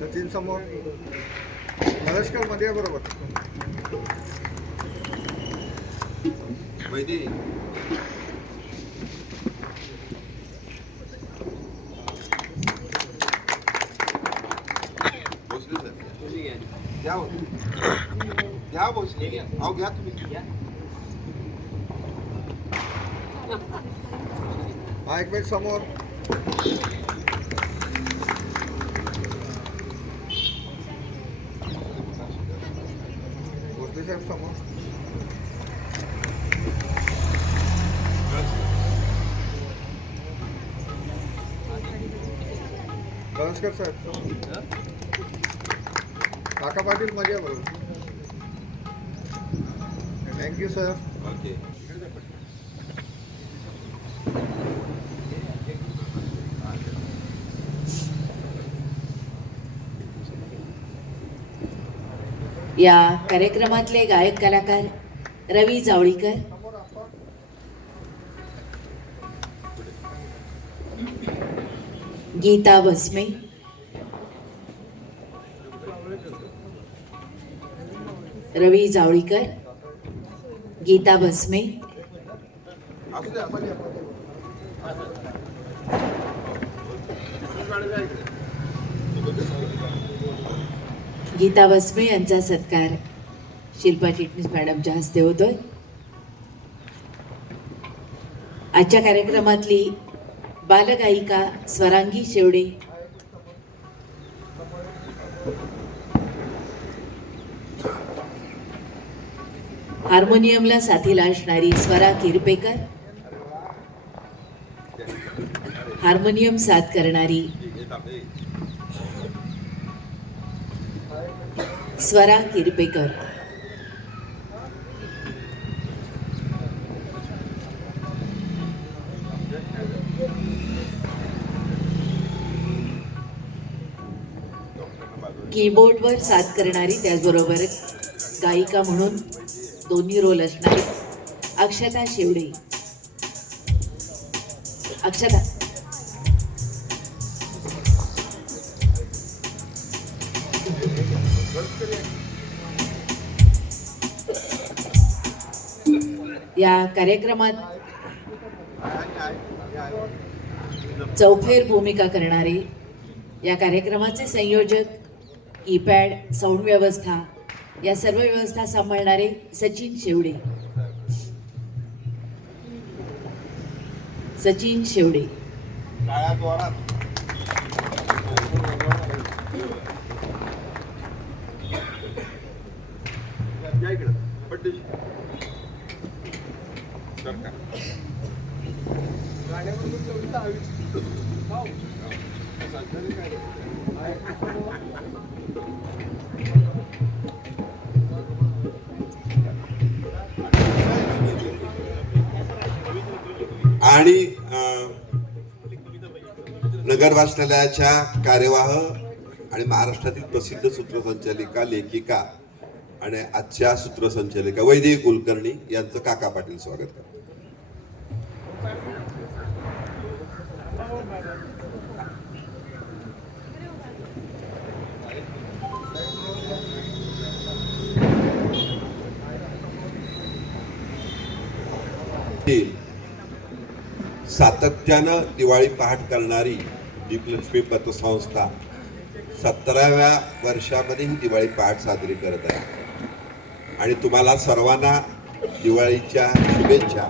सचिन समोर नमस्कार मध्ये बरोबर वैदी घ्या भोसले अहो घ्या तुम्ही हा एक मिनिट समोर भोसले साहेब समोर नमस्कार साहेब काका पाटील मजा बरोबर थँक्यू सर ओके या कार्यक्रमातले गायक कलाकार रवी जावळीकर, गीता भस्मे, रवी जावळीकर, गीता भस्मे, गीता भस्मे यांचा सत्कार शिल्पा चिटणीस मॅडमच्या हस्ते होतोय. आजच्या कार्यक्रमातली बालगायिका स्वरांगी शेवडे, हार्मोनियमला साथीला असणारी स्वरा किरपेकर, हार्मोनियम साथ करणारी स्वरा किरपेकर, कीबोर्डवर साथ करणारी त्याचबरोबर गायिका म्हणून दोन्ही रोल असणारी अक्षता शेवडे. अक्षता या कार्यक्रमात चौफेर भूमिका करणारे, या कार्यक्रमाचे संयोजक, कीपॅड, साऊंड व्यवस्था या सर्व व्यवस्था सांभाळणारे सचिन शेवडे. सचिन शेवडे आणि नगर वाचनालयाच्या कार्यवाह आणि महाराष्ट्रातील प्रसिद्ध सूत्रसंचालिका, लेखिका आणि आजच्या सूत्रसंचालिका वैदिक कुलकर्णी यांचं काका पाटील स्वागत करतात. सातत्यानं दिवाळी पहाट करणारी दीपलक्ष्मी पतसंस्था 17व्या वर्षामध्ये ही दिवाळी पहाट साजरी करत आहे आणि तुम्हाला सर्वांना दिवाळीच्या शुभेच्छा.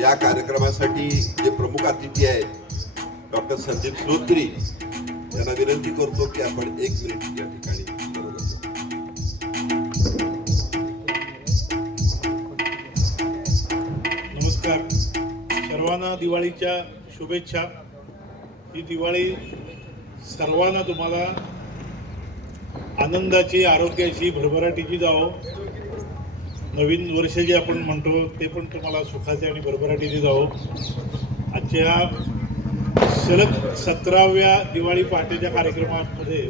या कार्यक्रमासाठी जे प्रमुख अतिथी आहेत डॉक्टर संदीप श्रोत्री यांना विनंती करतो की आपण 1 मिनिट या ठिकाणी. नमस्कार. सर्वांना दिवाळीच्या शुभेच्छा. ही दिवाळी सर्वांना तुम्हाला आनंदाची, आरोग्याची, भरभराटीची जावो. नवीन वर्ष जे आपण म्हणतो ते पण तुम्हाला सुखाचे आणि भरभराटीची जावो. आजच्या सलग 17व्या दिवाळी पहाटेच्या कार्यक्रमामध्ये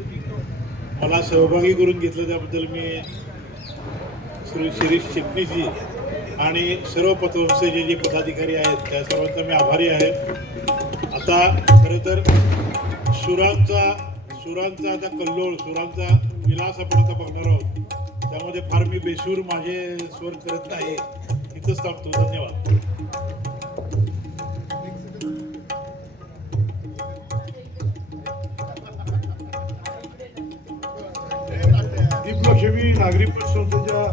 मला सहभागी करून घेतलं त्याबद्दल मी श्री शिरीष चिटणीसजी आणि सर्व पतवंशचे जे पदाधिकारी आहेत त्या सर्वांचा मी आभारी आहे. आता खरं तर सुरांचा आता कल्लोळ, सुरांचा विलास आपण आता बघणार आहोत. त्यामध्ये फार मी बेसूर माझे स्वर करत नाही. इथंच थांबतो. धन्यवाद. दीपलक्ष्मी नागरी पतसंस्थेच्या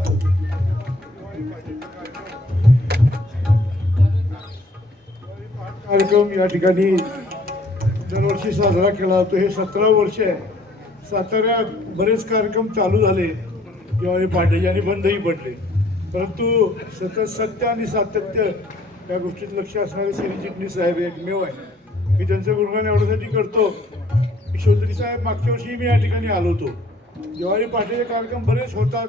कार्यक्रम या ठिकाणी दरवर्षी साजरा केला जातो. हे 17 वर्ष आहे. साताऱ्यात बरेच कार्यक्रम चालू झाले दिवाळी पहाटेचे आणि बंदही पडले, परंतु सतत सत्य आणि सातत्य या गोष्टीत लक्ष असणारे श्री चिटणीस साहेब एकमेव आहे. मी त्यांचं गुणगान एवढ्यासाठी करतो की चौधरी साहेब मागच्या वर्षी मी या ठिकाणी आलो होतो. दिवाळी पहाटेचे कार्यक्रम बरेच होतात,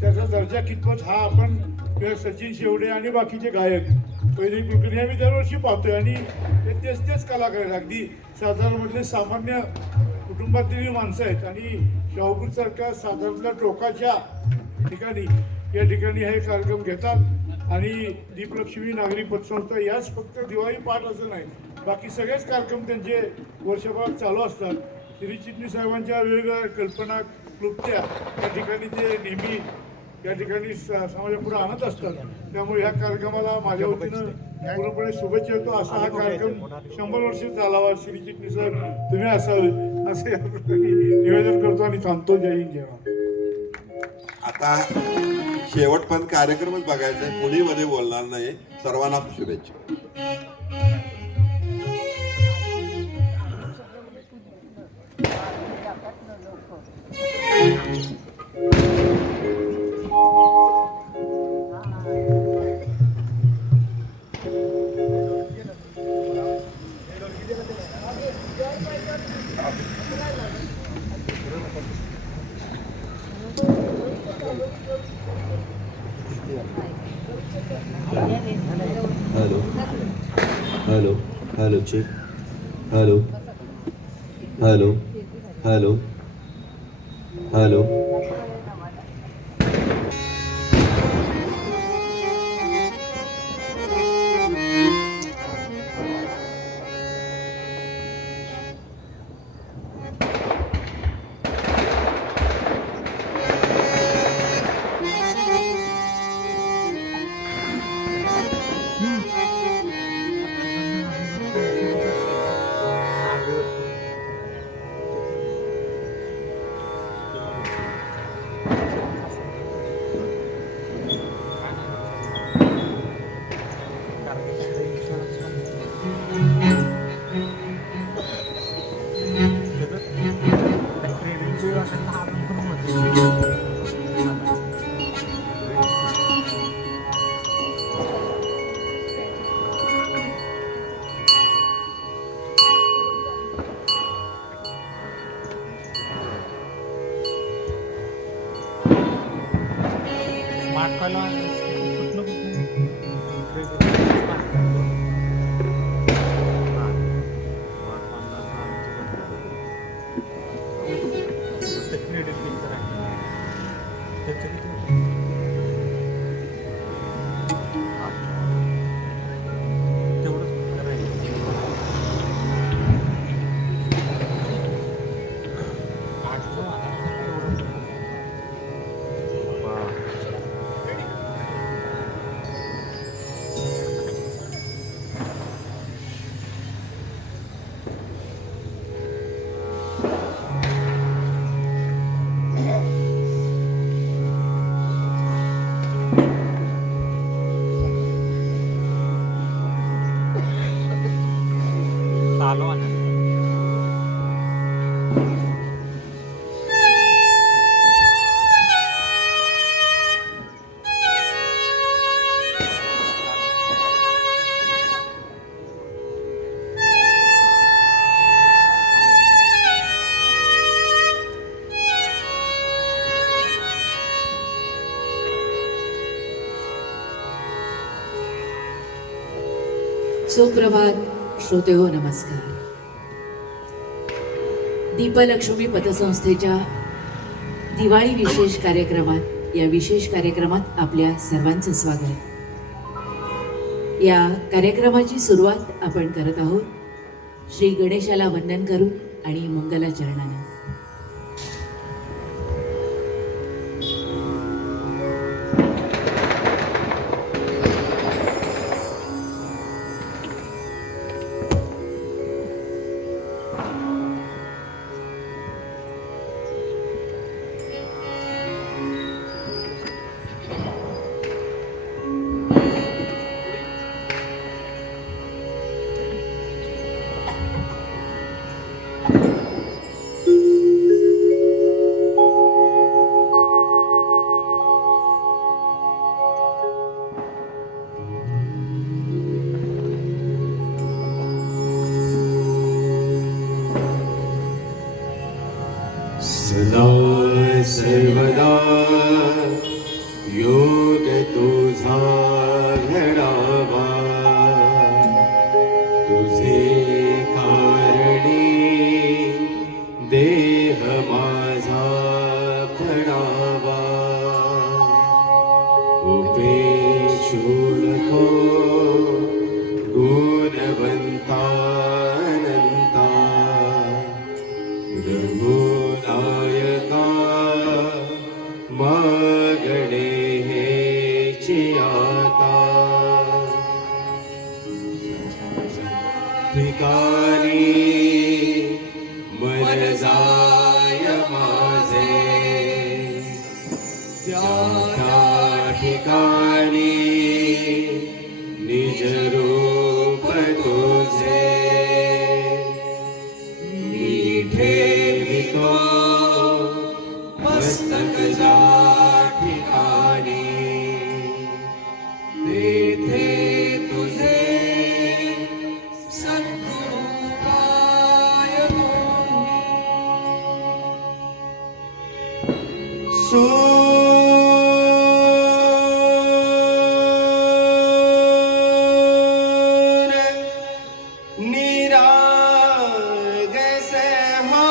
त्याचा दर्जा कितपत हा आपण किंवा सचिन शेवडे आणि बाकीचे गायक पहिली पिंपरी आम्ही दरवर्षी पाहतोय आणि ते तेच कलाकार आहेत. अगदी सातारामधले सामान्य कुटुंबातील माणसं आहेत आणि शाहूपूरसारख्या साताऱ्यातल्या टोकाच्या ठिकाणी या ठिकाणी हे कार्यक्रम घेतात. आणि दीपलक्ष्मी नागरी पतसंस्था याच फक्त दिवाळी पहाट असं नाही, बाकी सगळेच कार्यक्रम त्यांचे वर्षभरात चालू असतात. श्री चिटणीस साहेबांच्या वेगवेगळ्या कल्पना क्लुप्त्या या ठिकाणी ते नेहमी या ठिकाणी समाजापुढे आणत असतात. त्यामुळे ह्या कार्यक्रमाला माझ्या वतीनं पूर्णपणे शुभेच्छा देतो. असा हा कार्यक्रम 100 वर्ष चालावा श्री चिटणीस साहेब तुम्ही असावे असे या ठिकाणी निवेदन करतो आणि थांबतो. जय हिंद जय महाराष्ट्र. आता शेवट पण कार्यक्रमच बघायचा आहे, कुणीमध्ये बोलणार नाही. सर्वांना शुभेच्छा. Hello hello hello check hello hello hello hello सुप्रभात श्रोते हो, नमस्कार. दीपलक्ष्मी पतसंस्थेच्या दिवाळी विशेष कार्यक्रमात, या विशेष कार्यक्रमात आपल्या सर्वांचं स्वागत. या कार्यक्रमाची सुरुवात आपण करत आहोत श्री गणेशाला वंदन करून आणि मंगलाचरणाने. सदा सर्वदा योग तुझा घडावा, तुझे कारणी देह माझा पडावा. उपेक्षू नको गुणवंता अनंता, रघुनायका मागणे हेची आता. ठिकाणी मन जाय माझे, त्या ठिकाणी निज रूप तुझे मी ठेवितो मस्तक जा ठिकाणी. तेथे तुझे सद्गुरु पाय सूर निराग से हो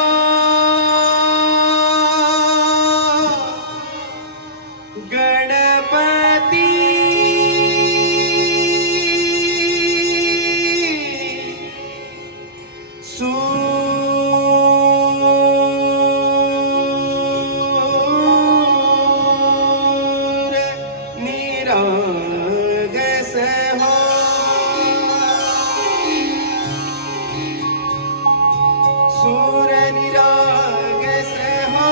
गणपति, सूर निराग से हो सूर निराग से हो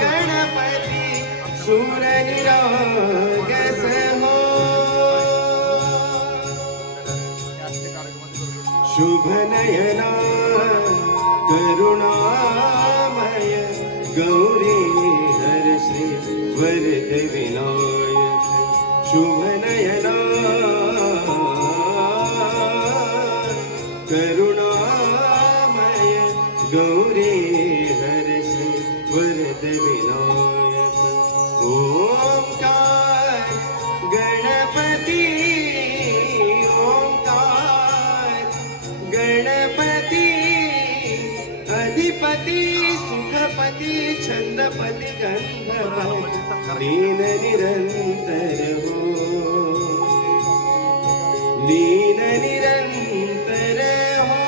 गणपति, सूर निराग से हो. शुभ नयना करुणामय गौरी हर श्री वरद विनायक. शुभ नयना करुणामय गौरी हर श्री वरद विनायक. ओंकार गणपती, ओंकार गणपती, अधिपती सुखपती छंदपती गंधपती, लीन निरंतर हो, लीन निरंतर हो.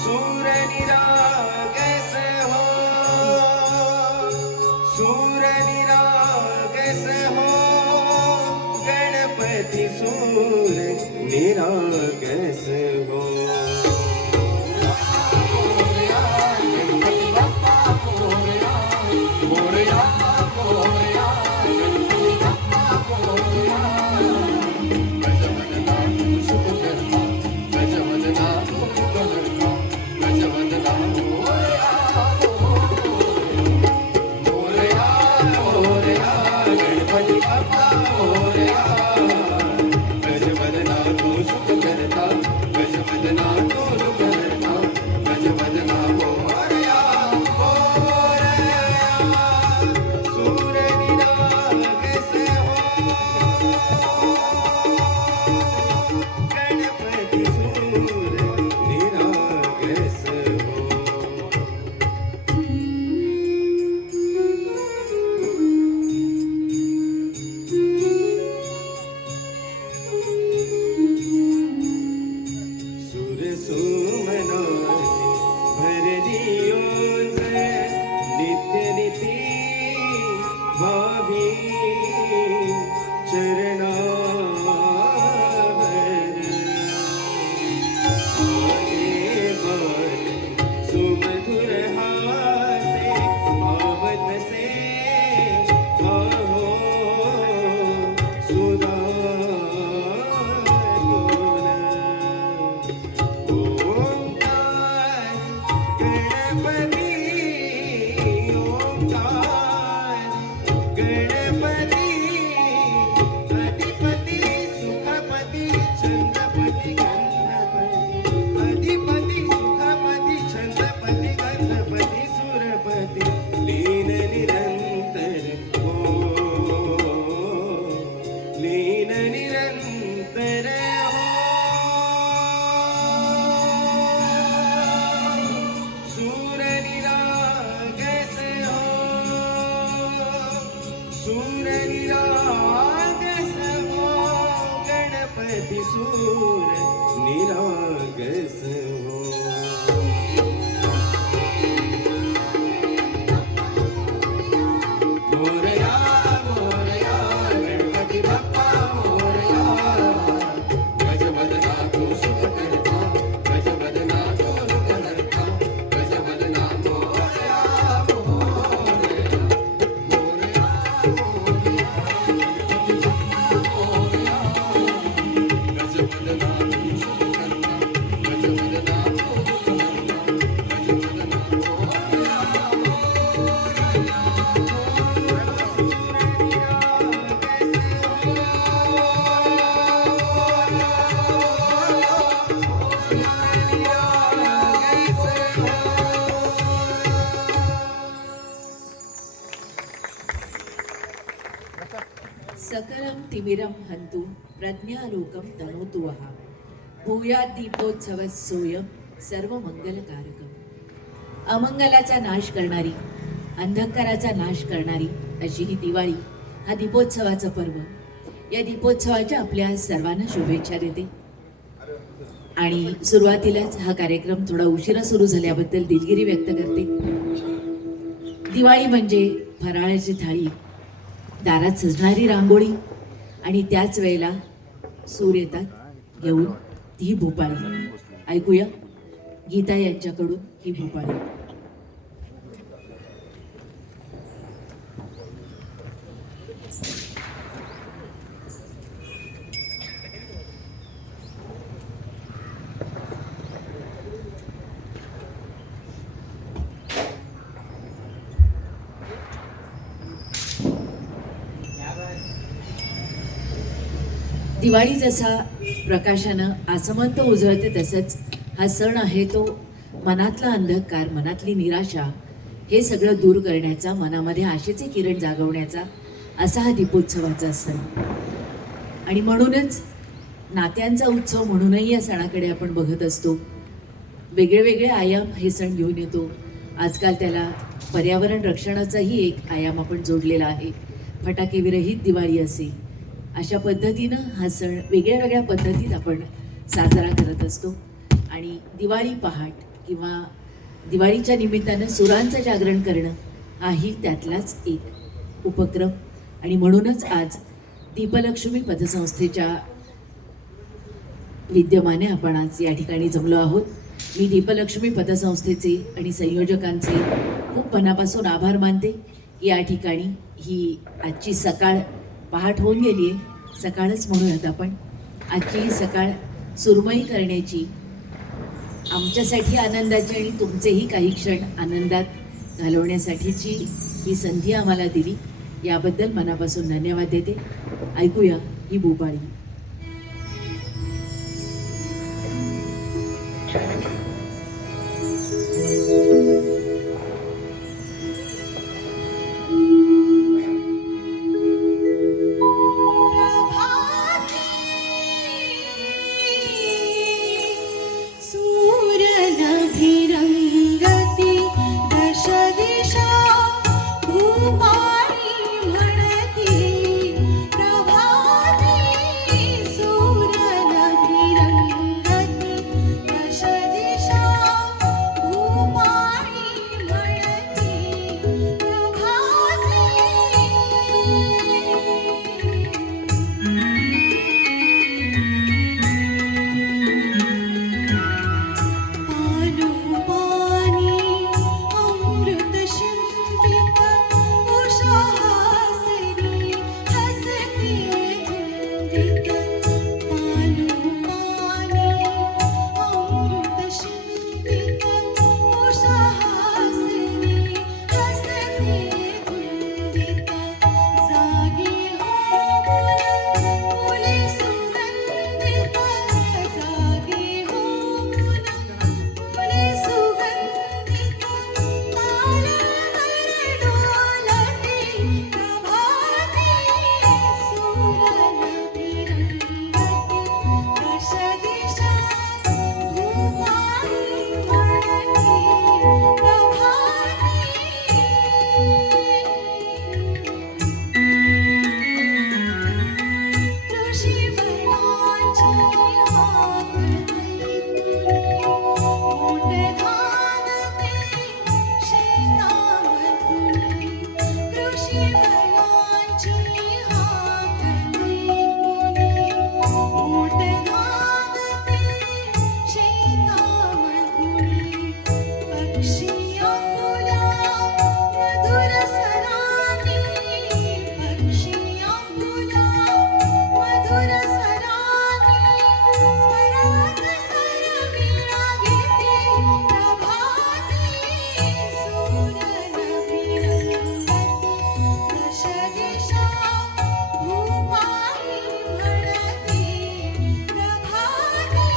सूर निराग से हो, सूर निराग से हो गणपति, सूर निराग से हो. मोरया सूर निरागस हो गणपती सूर निरागस हो मोरया मोरया गणपती बाप्पा मोरया गजवदना तू सुख करता गजवदना तू सुख करता गजवदना मोरया मोरया मोरया मोरया गजवदना तू सुख करता गजवदना तू सुख करता गजवदना सकलं तिमिरं हन्तु प्रज्ञालोकं तनोतु वः भूयात् दीपोत्सवः सोऽयं सर्वमंगलकारकम्. अमंगलाचा नाश करणारी, अंधकाराचा नाश करणारी अशी ही दिवाळी हा दीपोत्सवाचं पर्व. या दीपोत्सवाच्या आपल्या सर्वांना शुभेच्छा देते. आणि सुरुवातीलाच हा कार्यक्रम थोडा उशिरा सुरू झाल्याबद्दल दिलगिरी व्यक्त करते. दिवाळी म्हणजे फराळाची थाळी, दारात सजणारी रांगोळी आणि त्याच वेळेला सूर येतात घेऊन ही भोपाळी. ऐकूया गीता यांच्याकडून ही भोपाळी. दिवाळी जसा प्रकाशानं आसमंत उजळते तसंच हा सण आहे तो मनातला अंधकार, मनातली निराशा हे सगळं दूर करण्याचा, मनामध्ये आशेचे किरण जागवण्याचा असा हा दीपोत्सवाचा सण. आणि म्हणूनच नात्यांचा उत्सव म्हणूनही या सणाकडे आपण बघत असतो. वेगळे वेगळे आयाम हे सण घेऊन येतो. आजकाल त्याला पर्यावरण रक्षणाचाही एक आयाम आपण जोडलेला आहे. फटाके विरहित दिवाळी असे, अशा पद्धतीनं हा सण वेगळ्या वेगळ्या पद्धतीत आपण साजरा करत असतो. आणि दिवाळी पहाट किंवा दिवाळीच्या निमित्तानं सुरांचं जागरण करणं हाही त्यातलाच एक उपक्रम. आणि म्हणूनच आज दीपलक्ष्मी पतसंस्थेच्या विद्यमाने आपण आज या ठिकाणी जमलो आहोत. मी दीपलक्ष्मी पतसंस्थेचे आणि संयोजकांचे खूप मनापासून आभार मानते की या ठिकाणी ही आजची सकाळ पहाट होऊन गेली आहे, सकाळच म्हणूयात आपण. आजची ही सकाळ सुरमयी करण्याची, आमच्यासाठी आनंदाची आणि तुमचेही काही क्षण आनंदात घालवण्यासाठीची ही संधी आम्हाला दिली, याबद्दल मनापासून धन्यवाद देते. ऐकूया ही भोपाळी. सूरनभिरंगती दश दिशा भूपाळी म्हणती प्रभाती वनांची हाक ऐकूनी ऊंट धावते शेतामधून पक्षी आपुल्या मधुर स्वराने पक्षी आपुल्या मधुर स्वराने स्वरात स्वर वीणा घेते प्रभाती सूर नभिरंगती दश दिशा भूपाळी म्हणते प्रभाती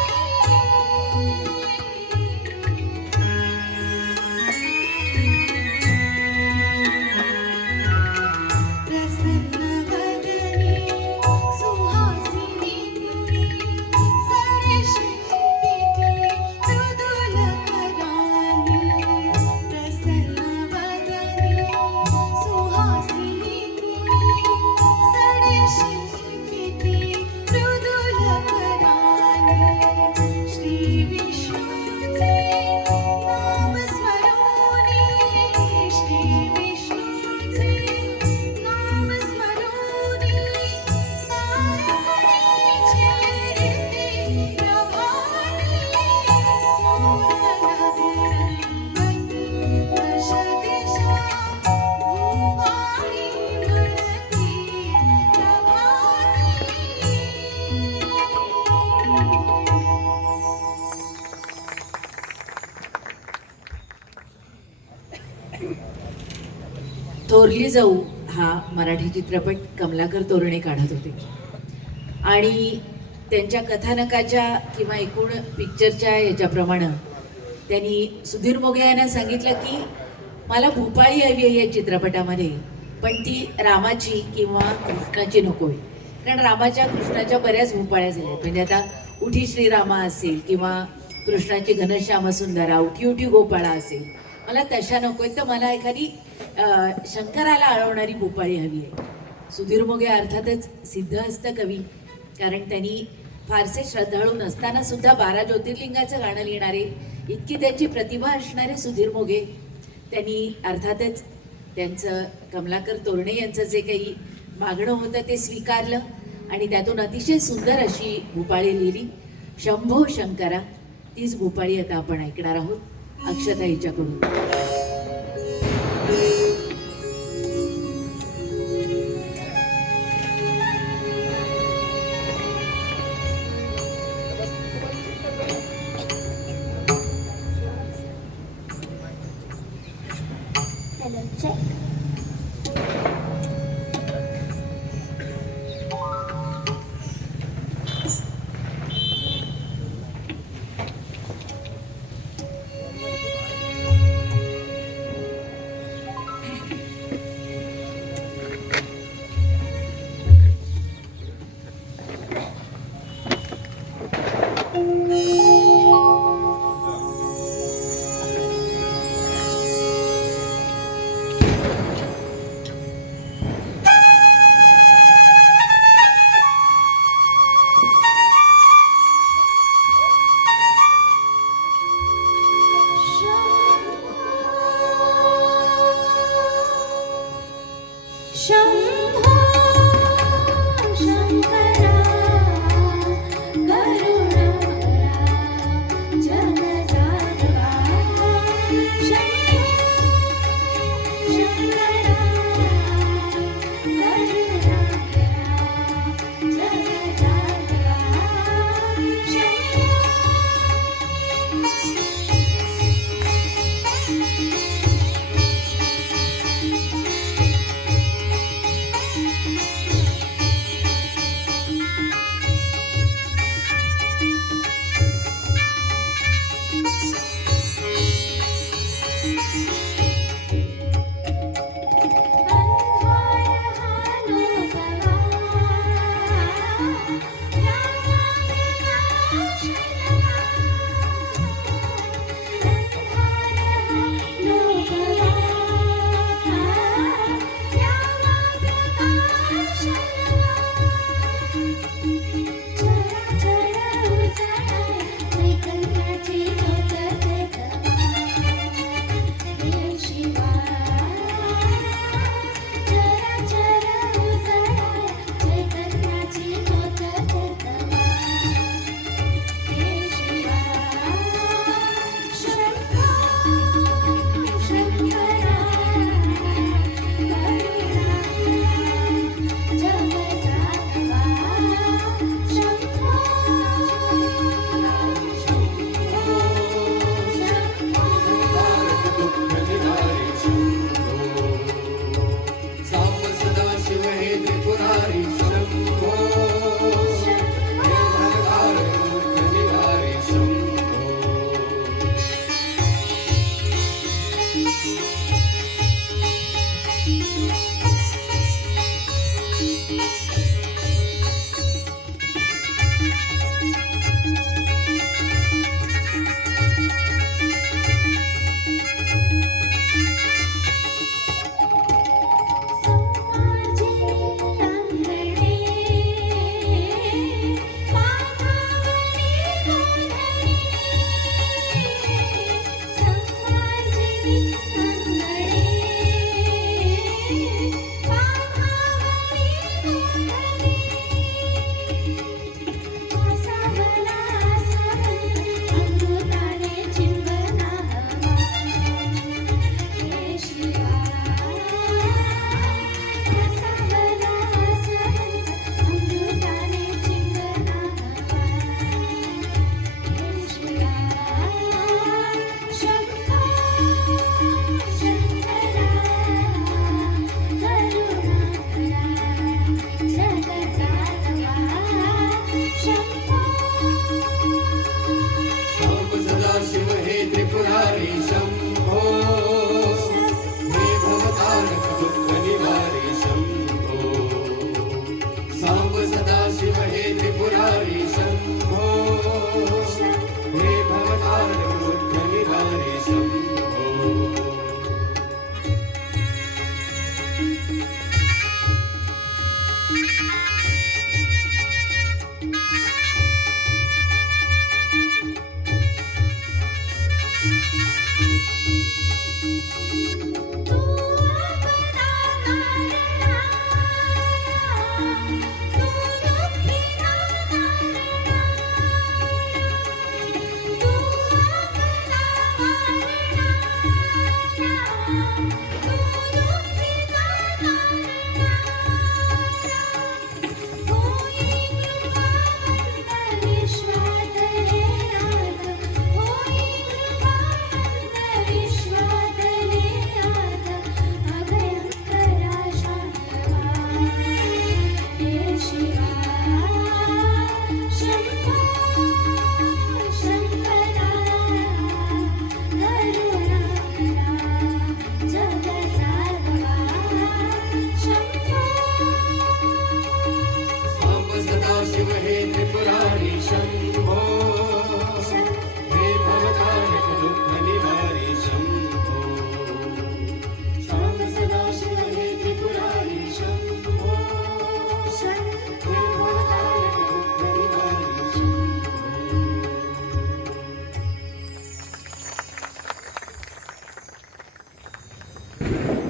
प्रसन्न वदनी सुहासिनी गुणी सरशिल्पिती मृदुल करानी प्रसन्न वदनी सुहासिनी गुणी सरशिल्पिती मृदुल करानी श्री विष्णूचे नाम स्मरोनी श्री विष्णूचे नाम स्मरोनी तारकणी छेडते प्रभाती सूरनभिरंगती दश दिशा भूपाळी म्हणती थोरली जाऊ हा मराठी चित्रपट कमलाकर तोरणे काढत होते आणि त्यांच्या कथानकाच्या किंवा एकूण पिक्चरच्या याच्याप्रमाणे त्यांनी सुधीर मोघे यांना सांगितलं की मला भूपाळी हवी आहे या चित्रपटामध्ये, पण ती रामाची किंवा कृष्णाची नको आहे. कारण रामाच्या कृष्णाच्या बऱ्याच भूपाळ्या झाल्या, म्हणजे आता उठी श्रीरामा असेल किंवा कृष्णाची घनश्याम सुंदरा, उठी उठी गोपाळा असेल, मला तशा नको आहेत. तर मला एखादी शंकराला आळवणारी भूपाळी हवी आहे. सुधीर मोघे अर्थातच सिद्धहस्त कवी, कारण त्यांनी फारसे श्रद्धाळू नसताना सुद्धा 12 ज्योतिर्लिंगाचं गाणं लिहिणारे, इतकी त्यांची प्रतिभा असणारे सुधीर मोघे, त्यांनी अर्थातच त्यांचं कमलाकर तोरणे यांचं जे काही मागणं होतं ते स्वीकारलं आणि त्यातून अतिशय सुंदर अशी भूपाळी लिहिली. शंभो शंकरा, तीच भूपाळी आता आपण ऐकणार आहोत अक्षता हिच्याकडून. शंभो शंकरा करुणाकरा जगजातका शंभो शंकरा करुणाकरा जगजातका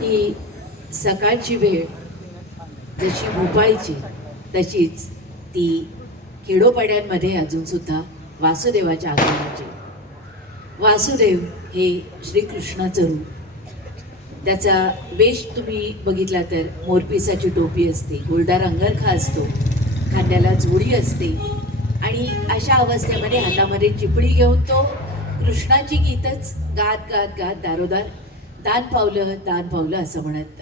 की सकाळची वेळ जशी भोपाळीची तशीच ती खेडोपाड्यांमध्ये अजूनसुद्धा वासुदेवाच्या आगमनाची. वासुदेव हे श्रीकृष्णाचं रूप. त्याचा वेश तुम्ही बघितला तर मोरपिसाची टोपी असते, गोल्डा अंगरखा असतो, खांद्याला जोडी असते आणि अशा अवस्थेमध्ये हातामध्ये चिपळी घेऊन तो कृष्णाची गीतच गात गात गात दारोदार दान पावलं असं म्हणत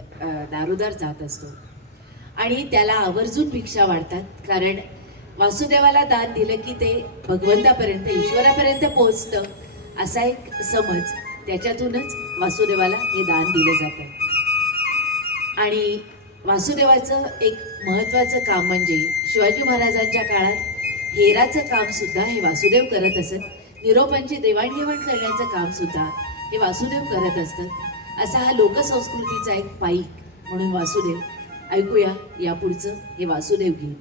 दारोदार जात असतो. आणि त्याला आवर्जून भिक्षा वाढतात, कारण वासुदेवाला दान दिलं की ते भगवंतापर्यंत ईश्वरापर्यंत पोहोचतं असा एक समज, त्याच्यातूनच वासुदेवाला हे दान दिलं जातं. आणि वासुदेवाचं एक महत्त्वाचं काम म्हणजे शिवाजी महाराजांच्या काळात हेराचं काम सुद्धा हे वासुदेव करत असत. निरोपांची देवाणघेवाण करण्याचं काम सुद्धा हे वासुदेव करत असतात. असा हा लोकसंस्कृतीचा एक पाईक म्हणून वासुदेव. ऐकूया यापुढचं हे वासुदेव गीत.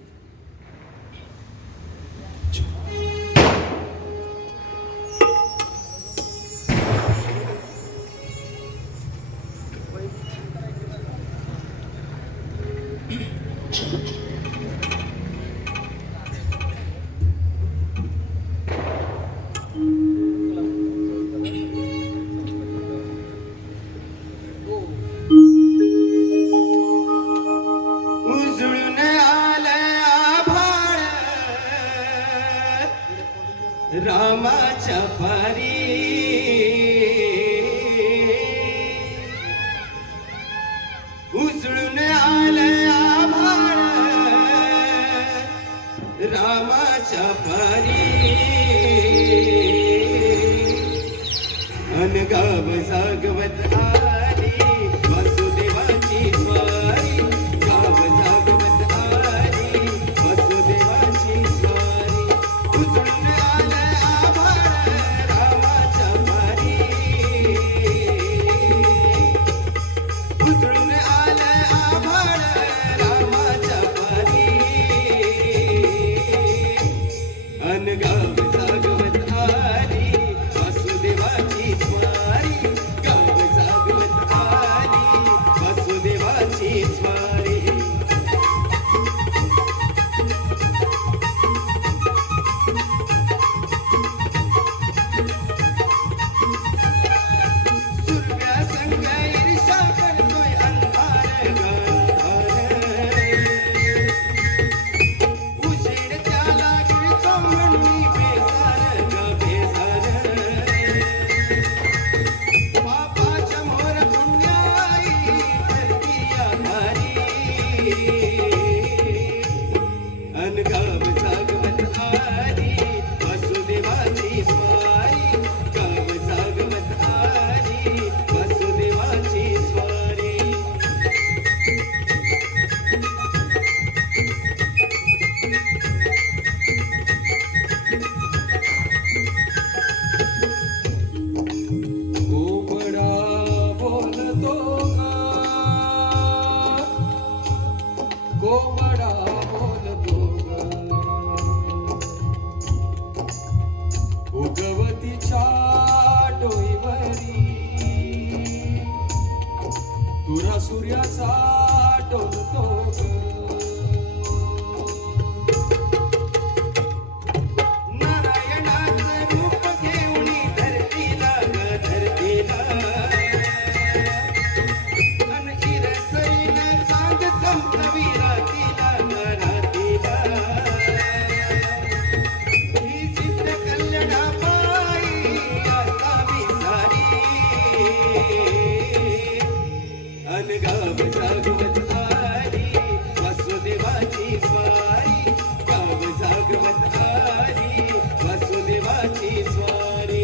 उजळून आलं आभाळ रामाच्या पारी, उजळून आलं आभाळ रामाच्या पारी, अनगाव जागवत आली वासुदेवाची स्वारी, गाव जागवत आली वासुदेवाची स्वारी, उजळून आलं आभाळ रामाच्या पारी, उजळून आलं आभाळ रामाच्या पारी, अनगाव जागवत आली वासुदेवाची स्वारी, गाव जागवत आली वासुदेवाची स्वारी. सुरव्या संग ईर्ष्या करतोय अंधार गांधार, उजेड त्याला गिळतो म्हणून बेजार ग बेजार, पापाच्या मोर पुण्याई ठरती आधारी, अनगाव जागवत आली वासुदेवाची स्वारी, गाव जागवत आली वासुदेवाची स्वारी. कोबडा बोलतो का, कोबडा बोलतो का, उगवतीच्या डोईवरी तुरा सूर्याचा डोलतो ग, नारायणाचं रूप घेऊन धरतीला ग धरतीला, अन इरसईनं चांद चमकवी रातीला ग रातीला, ही सिद्ध कल्याणाबाई असावी सारी, अनगाव जागवत आली वासुदेवाची स्वारी, गाव जागवत आली वासुदेवाची स्वारी.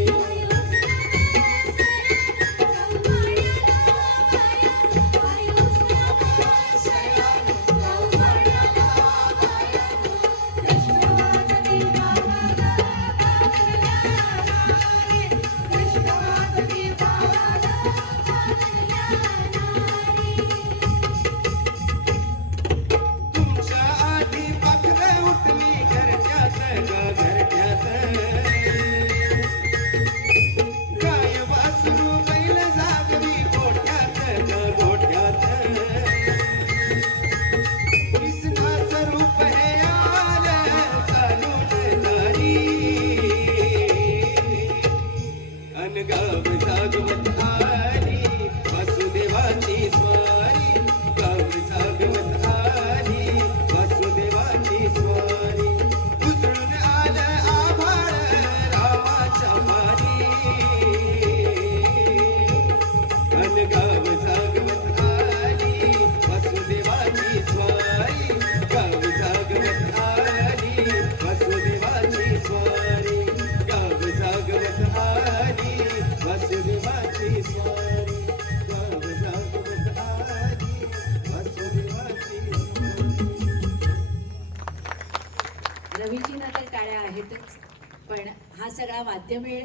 सगळा वाद्यमेळ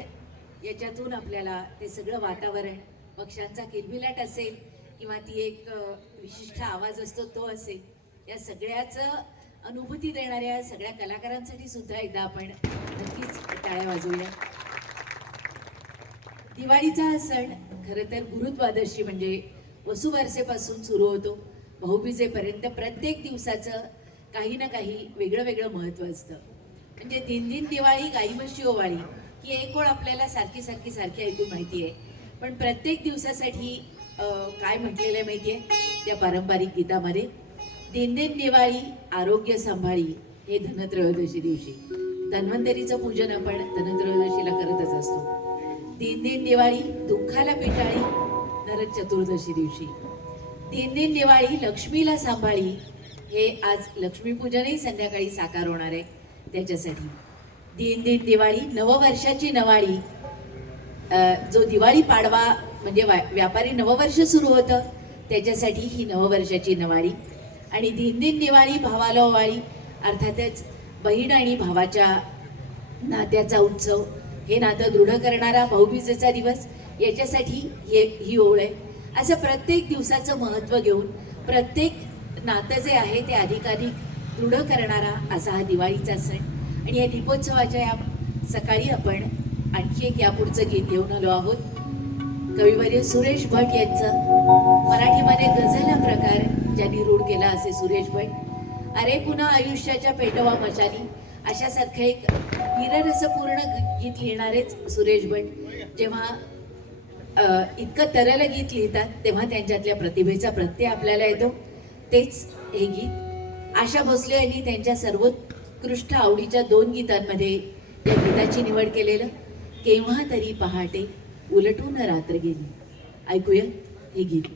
याच्यातून आपल्याला ते सगळं वातावरण, पक्ष्यांचा किलबिलाट असेल किंवा ती एक विशिष्ट आवाज असतो तो असेल, या सगळ्याचं अनुभूती देणाऱ्या सगळ्या कलाकारांसाठी सुद्धा एकदा आपण नक्कीच टाळ्या वाजवूया. दिवाळीचा हा सण खरं तर गुरुद्वादशी म्हणजे वसुबारसेपासून सुरू होतो. भाऊबीजेपर्यंत प्रत्येक दिवसाचं काही ना काही वेगळं वेगळं महत्त्व असतं. म्हणजे दिन दिन दिवाळी गाई म्हशी ओवाळी ही एक ओळ आपल्याला सारखी सारखी सारखी ऐकून माहिती आहे, पण प्रत्येक दिवसासाठी काय म्हटलेलं आहे माहिती आहे त्या पारंपरिक गीतामध्ये? दिन दिन दिवाळी आरोग्य सांभाळी हे धनत्रयोदशी दिवशी. धन्वंतरीचं पूजन आपण धनत्रयोदशीला करतच असतो. दिन दिन दिवाळी दुःखाला पिटाळी नरक चतुर्दशी दिवशी. दिन दिन दिवाळी लक्ष्मीला सांभाळी हे आज लक्ष्मीपूजनही संध्याकाळी साकार होणार आहे त्याच्यासाठी. दिन दिन दिवाळी नववर्षाची नवाळी, जो दिवाळी पाडवा म्हणजे व्यापारी नववर्ष सुरू होतं त्याच्यासाठी ही नववर्षाची नवाळी. आणि दिन दिन दिवाळी भावाला ओवाळी, अर्थातच बहीण आणि भावाच्या नात्याचा उत्सव, हे नातं दृढ करणारा भाऊबीजेचा दिवस, याच्यासाठी ही ओळ आहे. असं प्रत्येक दिवसाचं महत्त्व घेऊन प्रत्येक नातं जे आहे ते अधिकाधिक दृढ करणारा असा हा दिवाळीचा सण. आणि या दीपोत्सवाच्या या सकाळी आपण आणखी एक यापुढचं गीत घेऊन आलो आहोत. कविवर्य सुरेश भट यांचं मराठीमध्ये गझल हा प्रकार ज्यांनी रूढ केला असे सुरेश भट. अरे पुन्हा आयुष्याच्या पेटवा मशाली अशासारखं एक वीररसपूर्ण गीत लिहिणारेच सुरेश भट जेव्हा इतकं तरल गीत लिहितात तेव्हा त्यांच्यातल्या प्रतिभेचा प्रत्यय आपल्याला येतो. तेच हे गीत आशा भोसले यांनी त्यांच्या सर्वोत्कृष्ट आवडीच्या 2 गीतांमध्ये या गीताची निवड केलेलं. केव्हा तरी पहाटे उलटून रात्र गेली. ऐकूया हे गीत.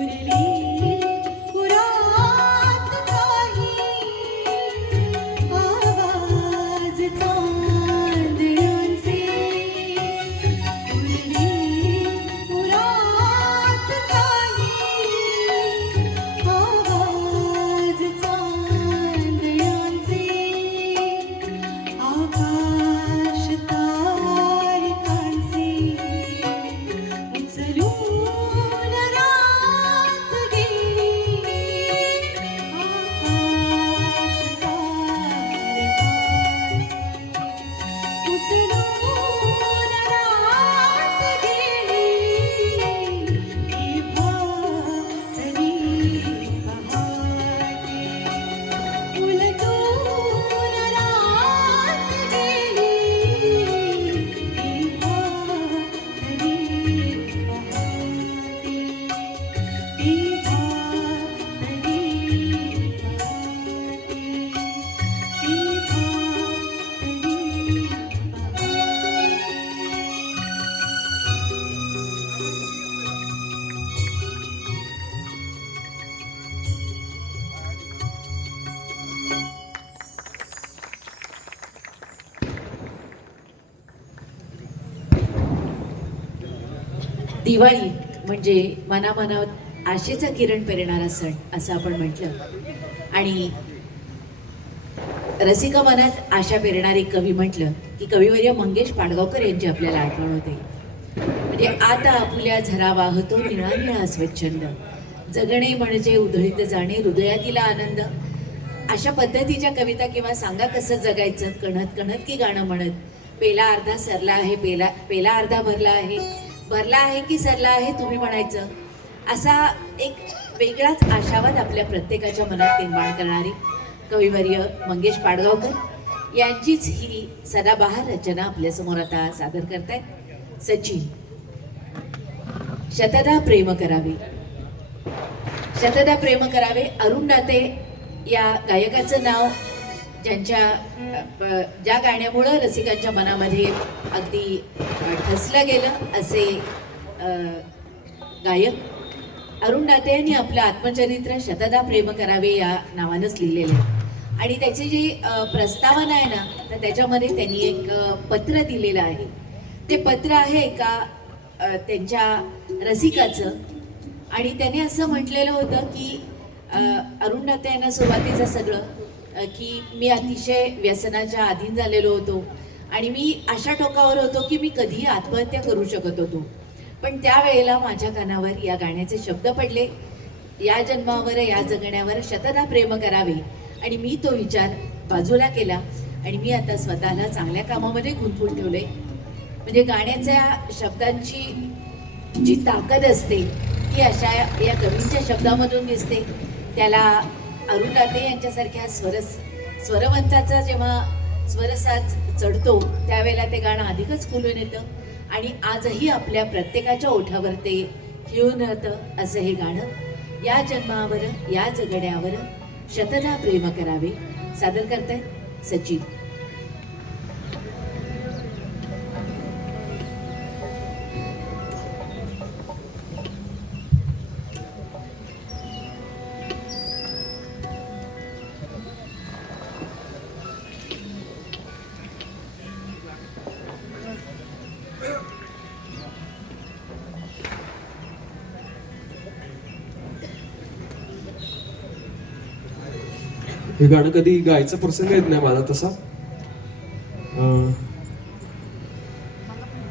उरली पुरात काही आवाज चांदण्यांचे उरली पुरात काही आवाज चांदण्यांचे आकाश तारकांचे उचलून रात गेली आकाश तारकांचे उचलून रात गेली विभातरी पहाटे उलटून रात गेली विभातरी पहाटे दिवाळी म्हणजे मनामनात आशेचा किरण पेरणारा सण असं आपण म्हटलं. आणि रसिका मनात आशा पेरणारे कवी म्हटलं की कविवर्य मंगेश पाडगावकर यांची आपल्याला आठवण होते. म्हणजे आता आपुल्या झरा वाहतो निळा निळा स्वच्छंद, जगणे म्हणजे उधळीत जाणे हृदयातील आनंद. अशा पद्धतीच्या कविता किंवा सांगा कसं जगायचं कणत कणत की गाणं म्हणत, पेला अर्धा सरला आहे पेला अर्धा भरला आहे की सरला आहे तुम्ही म्हणायचं. असा एक वेगळाच आशावाद आपल्या प्रत्येकाच्या मनात निर्माण करणारी कविवर्य मंगेश पाडगावकर यांचीच ही सदाबहार रचना आपल्यासमोर आता सादर करतायत सचिन. शतदा प्रेम करावे. शतदा प्रेम करावे अरुण दाते या गायकाचं नाव ज्या गाण्यामुळं रसिकांच्या मनामध्ये अगदी ठसलं गेलं असे गायक अरुण दाते यांनी आपलं आत्मचरित्र शतदा प्रेम करावे या नावानंच लिहिलेलं आहे. आणि त्याची जी प्रस्तावना आहे ना तर त्याच्यामध्ये त्यांनी एक पत्र दिलेलं आहे. ते पत्र आहे एका त्यांच्या रसिकाचं. आणि त्याने असं म्हटलेलं होतं की अरुण दाते यांना सुरुवातीचं सगळं की मी अतिशय व्यसनाच्या अधीन झालेलो होतो आणि मी अशा टोकावर होतो की मी कधीही आत्महत्या करू शकत होतो. पण त्यावेळेला माझ्या कानावर या गाण्याचे शब्द पडले, या जन्मावर या जगण्यावर शतदा प्रेम करावे. आणि मी तो विचार बाजूला केला आणि मी आता स्वतःला चांगल्या कामामध्ये गुंतवून ठेवले. म्हणजे गाण्याच्या शब्दांची जी ताकद असते ती अशा या कवींच्या शब्दामधून दिसते. त्याला अरुण दाते यांच्यासारख्या स्वरवंताचा जेव्हा स्वरसाज चढतो त्यावेळेला ते गाणं अधिकच खुलून येतं आणि आजही आपल्या प्रत्येकाच्या ओठावर ते खिळून राहतं असं हे गाणं. या जन्मावर या जगण्यावर शतदा प्रेम करावे सादर करताय सचिन. हे गाणं कधी गायचा प्रसंग येत नाही मला तसा.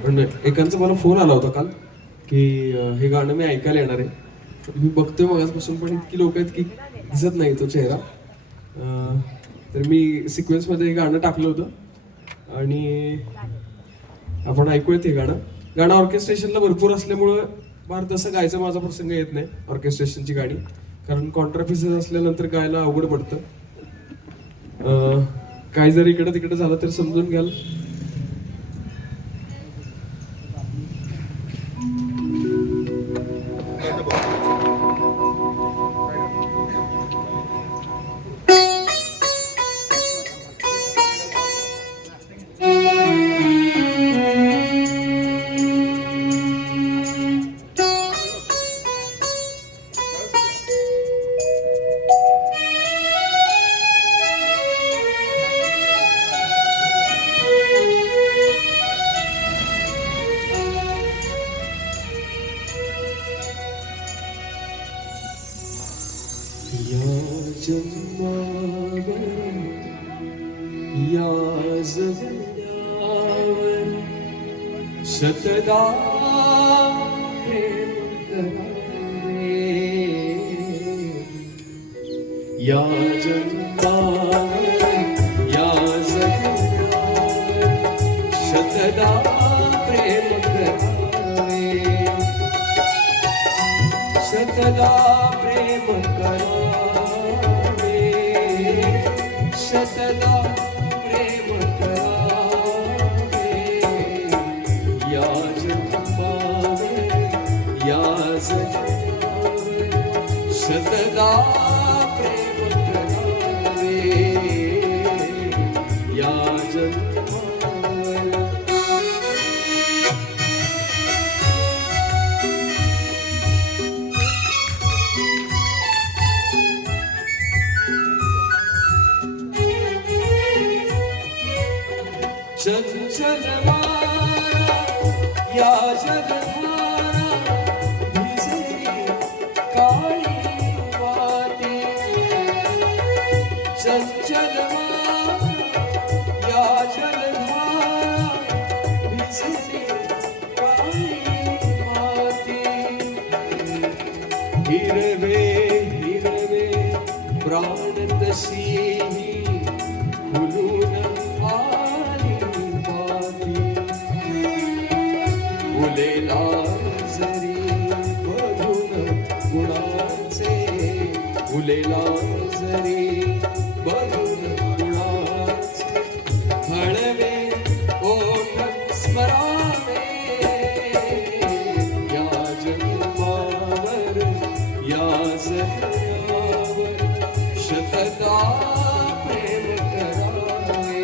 पण एकांचा मला फोन आला होता काल की हे गाणं मी ऐकायला येणार आहे. मी बघतोय मगाचपासून पण इतकी लोक आहेत की दिसत नाही तो चेहरा. तर मी सिक्वेन्समध्ये हे गाणं टाकलं होतं आणि आपण ऐकूयात हे गाणं. गाणं ऑर्केस्ट्रेशनला भरपूर असल्यामुळं फार तसं गायचं माझा प्रसंग येत नाही ऑर्केस्ट्रेशनची गाणी, कारण कॉन्ट्रापीसेस असल्यानंतर गायला अवघड पडतं. काय जर इकडं तिकडं झालं तर समजून घ्याल. या जन्मावर या जगण्यावर शतदा प्रेम करावे या जन्मावर या जगण्यावर शतदा प्रेम करावे शतदा प्रेम करावे शतदा प्रेम करावे या जन्मावर या जन्मावर शतदा प्रेम करावे या जन्मावर चंचल वारा या जगधारा भिजली काळी वाटे चंचल वारा या जगधारा भिजली काळी वाटे हिरवे हिरवे प्राण तशी फुलून आली पाती फुलेला जरी बघून गुणाचे फुलेला जरी बघून गुणाचे हळवे ओठ स्मरावे या जन्मावर या जन्मावर शतदा प्रेम करावे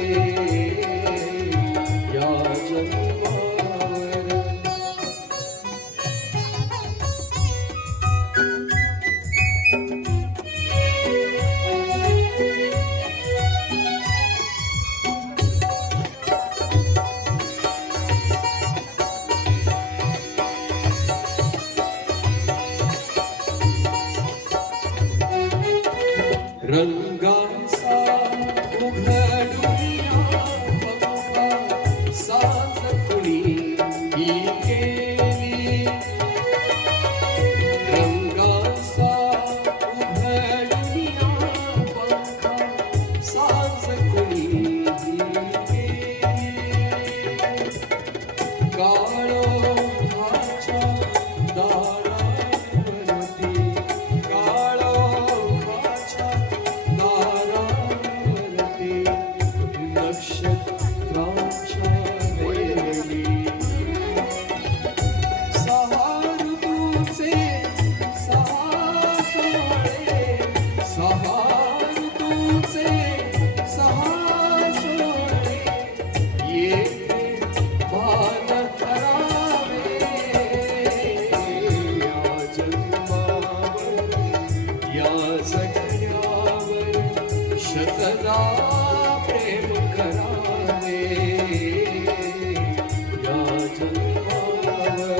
या जन्मावर रंगांचा उघडूया बघा साज कुणी ही केली रंगांचा उघडूया बघा साज कुणी ही केली काळोखाच्या दारावरती काळोखाच्या दारावरती नक्षत्राच्या वेली सहा ऋतूचे सहा सोहळे सहा ऋतूचे सहा सोहळे येथे मान करावे या जन्मावर या जगण्यावर शतदा प्रेम करावे या जन्मावर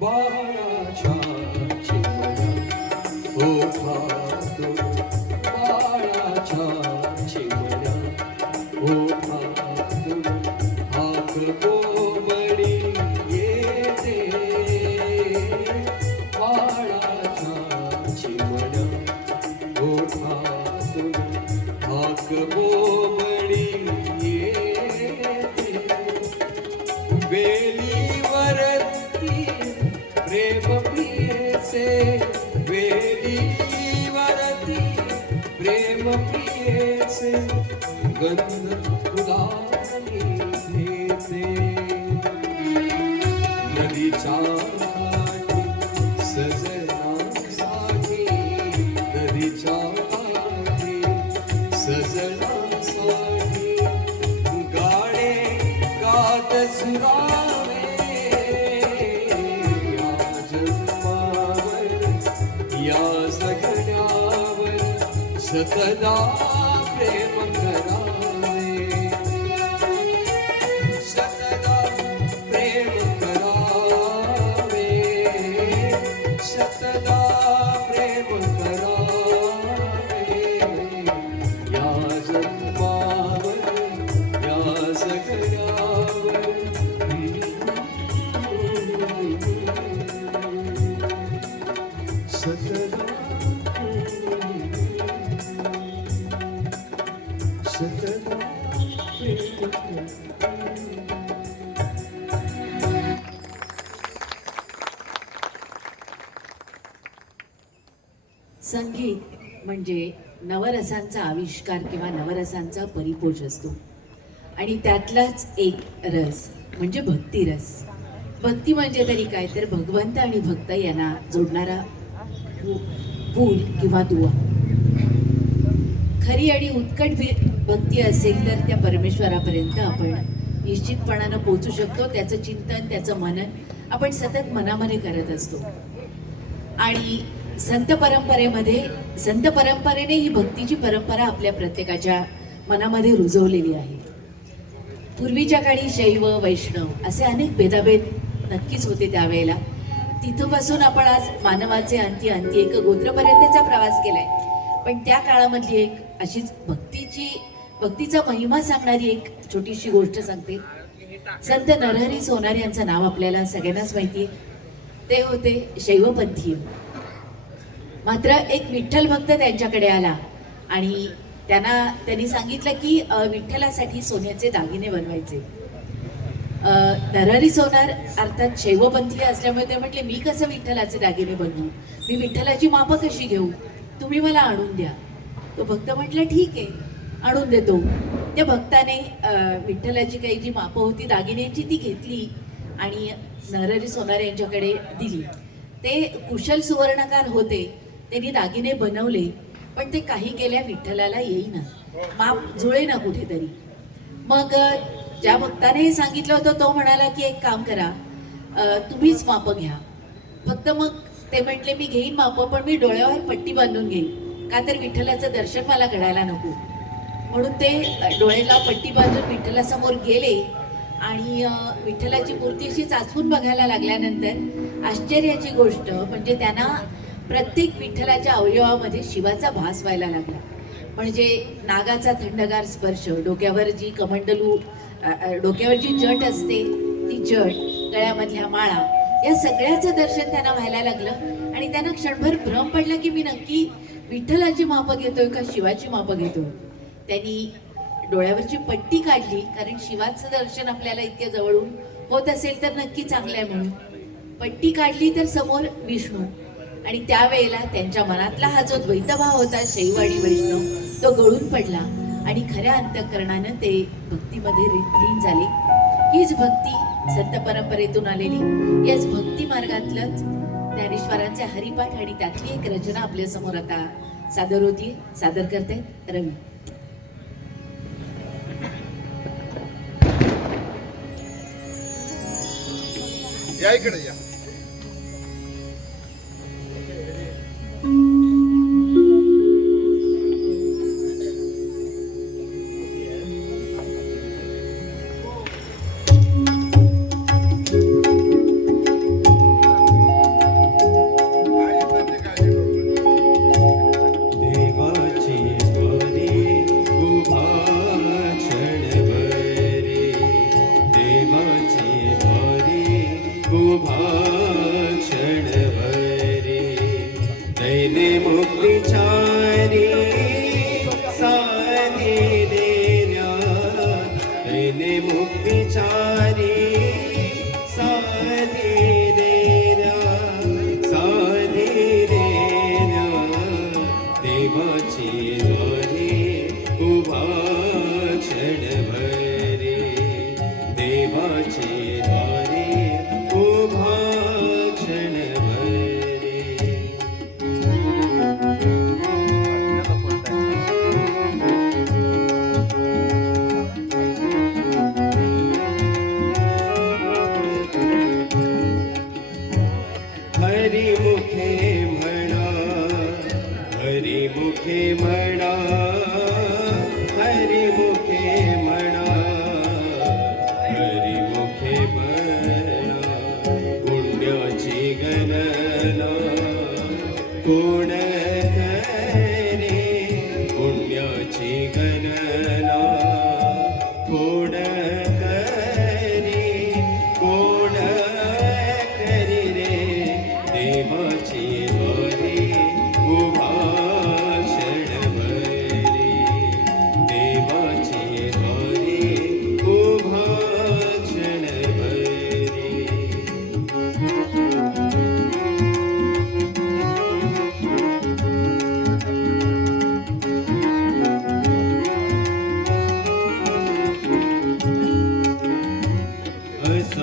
बाळाच्या चिमण्या ओठातून बाळाच्या चिमण्या ओठातून हाक कोमडी येते बाळाच्या चिमण्या ओठातून हाक कोमडी येते वेलीवरती प्रेम प्रियेचे वेलीवरती प्रेम प्रियेचे गंध फुलांनी घेते नदीच्या काठी सजनासाठी नदीच्या काठी सजनासाठी गाणे गात झुरावे सतदा प्रेम करावे सतदा प्रेम करावे सतदा प्रेम करावे या जन्मावर या सगळ्यावर सतदा सतदा प्रेम संगीत म्हणजे नवरसांचा आविष्कार किंवा नवरसांचा परिपोष असतो आणि त्यातलाच एक रस म्हणजे भक्तिरस. भक्ती म्हणजे तरी काय तर भगवंत आणि भक्त यांना जोडणारा पूल किंवा दुवा. खरी आणि उत्कट भक्ती असेल तर त्या परमेश्वरापर्यंत आपण निश्चितपणानं पोचू शकतो. त्याचं चिंतन त्याचं मनन आपण सतत मनामध्ये करत असतो. आणि संत परंपरेने ही भक्तीची परंपरा आपल्या प्रत्येकाच्या मनामध्ये रुजवलेली आहे. पूर्वीच्या काळी शैव वैष्णव असे अनेक भेदाभेद नक्कीच होते त्यावेळेला. तिथपासून आपण आज मानवाचे अंती एक गोत्रपर्यंतचा प्रवास केलाय. पण त्या काळामधली एक अशीच भक्तीचा महिमा सांगणारी एक छोटीशी गोष्ट सांगते. संत नरहरी सोनार यांचं नाव आपल्याला सगळ्यांनाच माहिती आहे. ते होते शैवपंथीय. मात्र एक विठ्ठल भक्त त्यांच्याकडे आला आणि त्यांनी सांगितलं की विठ्ठलासाठी सोन्याचे दागिने बनवायचे. नरहरी सोनार अर्थात शैवपंथीय असल्यामुळे ते म्हटले, मी कसं विठ्ठलाचे दागिने बनवू, मी विठ्ठलाची मापं कशी घेऊ, तुम्ही मला आणून द्या. तो भक्त म्हटलं ठीक आहे, आणून देतो. त्या भक्ताने विठ्ठलाची काही जी मापं होती दागिन्यांची ती घेतली आणि नरहरी सोनार यांच्याकडे दिली. ते कुशल सुवर्णकार होते, त्यांनी दागिने बनवले, पण ते काही केल्या विठ्ठलाला येईना, माप जुळेना कुठेतरी. मग ज्या भक्ताने हे सांगितलं होतं तो म्हणाला की एक काम करा, तुम्हीच मापं घ्या. फक्त मग ते म्हटले मी घेईन मापं, पण मी डोळ्यावर पट्टी बांधून घेईन, का तर विठ्ठलाचं दर्शन मला घडायला नको. म्हणून ते डोळ्याला पट्टी बांधून विठ्ठलासमोर गेले आणि विठ्ठलाची मूर्ती अशी चाचपून बघायला लागल्यानंतर आश्चर्याची गोष्ट म्हणजे त्यांना प्रत्येक विठ्ठलाच्या अवयवामध्ये शिवाचा भास व्हायला लागला. म्हणजे नागाचा थंडगार स्पर्श, डोक्यावर जी कमंडलू, डोक्यावर जी जट असते ती जट, गळ्यामधल्या माळा, या सगळ्याचं दर्शन त्यांना व्हायला लागलं. आणि त्यांना क्षणभर भ्रम पडला की मी नक्की विठ्ठलाची मापं घेतोय का शिवाची मापं घेतोय. त्यांनी डोळ्यावरची पट्टी काढली, कारण शिवाचं दर्शन आपल्याला इतक्या जवळून होत असेल तर नक्की चांगलं आहे म्हणून. पट्टी काढली तर समोर विष्णू. आणि त्यावेळेला त्यांच्या मनातला हा जो द्वैतभाव होता शैव आणि वैष्णव तो गळून पडला आणि खऱ्या अंतःकरणानं ते भक्तीमध्ये लीन झाले. हीच भक्ती संत परंपरेतून आलेली, याच भक्ती मार्गातलंच ज्ञानेश्वरांचे हरिपाठ आणि त्यातली एक रचना आपल्या समोर आता सादर करते रवी. या इकडे या. देवाची वारी उभा क्षणभरे देवाची वारी उभा क्षणभरे दैने मुक्तिचारी साधी देण्या दैने मुक्तिचारी साधी देण्या साधी देण्या देवाची द्वारे उभा क्षणभरे देवाची द्वारे उभा क्षणभरे. हरिमुखे म्हणा हरिमुखे म्हणा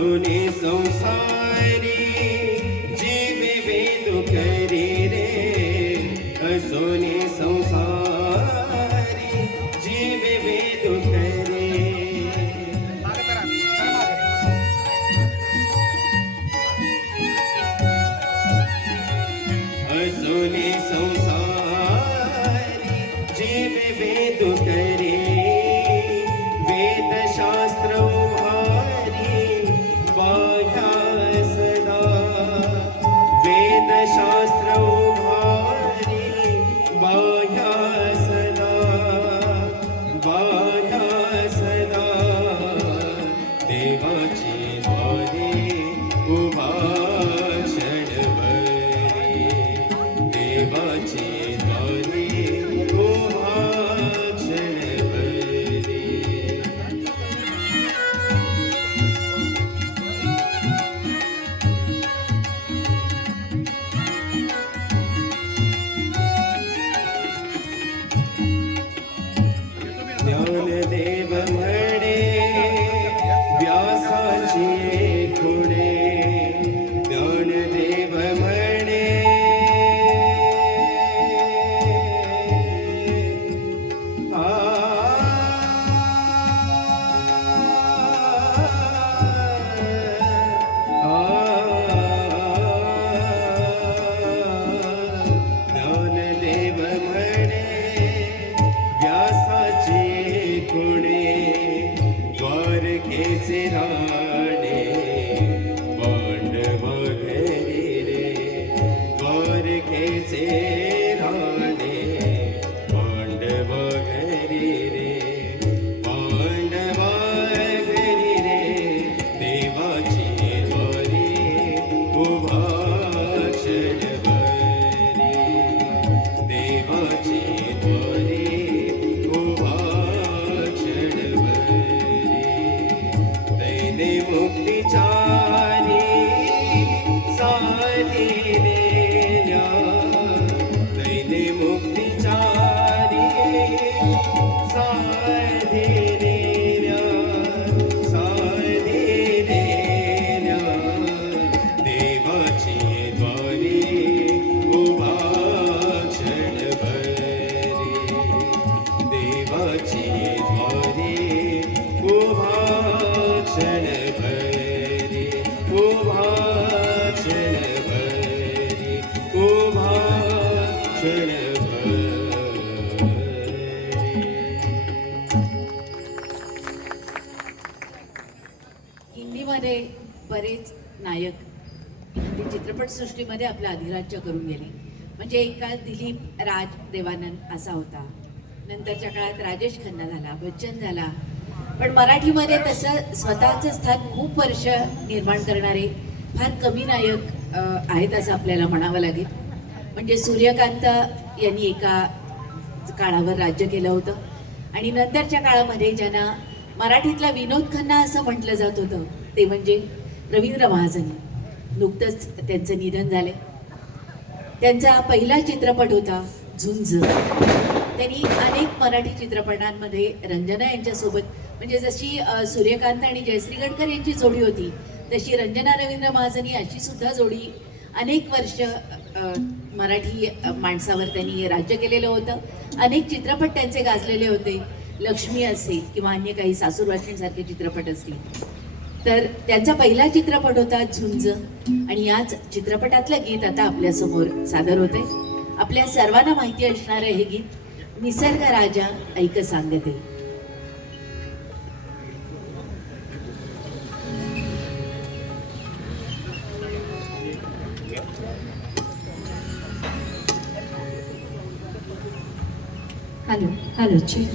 असोने संसारी जीवे वेद करे रे असोने संसारी जीवे वेद करे असोने संसारी जीवे वेद करे वेदशास्त्र उभारी बाह्या सदा वेदशास्त्र उभारी बाह्या सदा बाह्या सदा देवाची द्वारे उभा क्षणभरी देवाची द्वारे उभा क्षणभरी ज्ञानदेव म्हणे व्यासाची खुणे ज्ञानदेव म्हणे आ ज्ञानदेव म्हणे व्यासाचे खुणे द्वारकेचे राणे पांडव घरी रे द्वारकेचे राणे पांडव घरी रे पांडव घरी रे देवाची द्वारी उभा क्षणभरी देवाची द्वारी उभा क्षणभरी दैने मुक्तिचारी साधिलेल्या दैने मुक्तिचारी साधिलेल्या साधिलेल्या देवाची द्वारी उभा क्षणभरी देवाची द्वारी उभा क्षणभरी उभा क्षणभरी उभा क्षणभरी हिंदीमध्ये बरेच नायक हिंदी चित्रपटसृष्टीमध्ये आपलं अधिराज्य करून गेले. म्हणजे एक काळ दिलीप राज देवानंद असा होता, नंतरच्या काळात राजेश खन्ना झाला, बच्चन झाला. पण मराठीमध्ये तसं स्वतःचं स्थान खूप वर्ष निर्माण करणारे फार कमी नायक आहेत असं आपल्याला म्हणावं लागेल. म्हणजे सूर्यकांत यांनी एका काळावर राज्य केलं होतं आणि नंतरच्या काळामध्ये ज्यांना मराठीतला विनोद खन्ना असं म्हटलं जात होतं ते म्हणजे रवींद्र महाजन. नुकतंच त्यांचं निधन झाले. त्यांचा पहिला चित्रपट होता झुंज. त्यांनी अनेक मराठी चित्रपटांमध्ये रंजना यांच्यासोबत म्हणजे जशी सूर्यकांत आणि जयश्री गडकर यांची जोडी होती तशी रंजना रवींद्र महाजन ही अशी सुद्धा जोडी अनेक वर्ष मराठी माणसावर त्यांनी राज्य केलेलं होतं. अनेक चित्रपट त्यांचे गाजलेले होते. लक्ष्मी असेल किंवा अन्य काही सासूरवाशींसारखे चित्रपट असतील. तर त्यांचा पहिला चित्रपट होता झुंज आणि याच चित्रपटातलं गीत आता आपल्यासमोर सादर होते. आपल्या सर्वांना माहिती असणारं हे गीत निसर्ग राजा ऐक सांगते. हॅलो हॅलो ची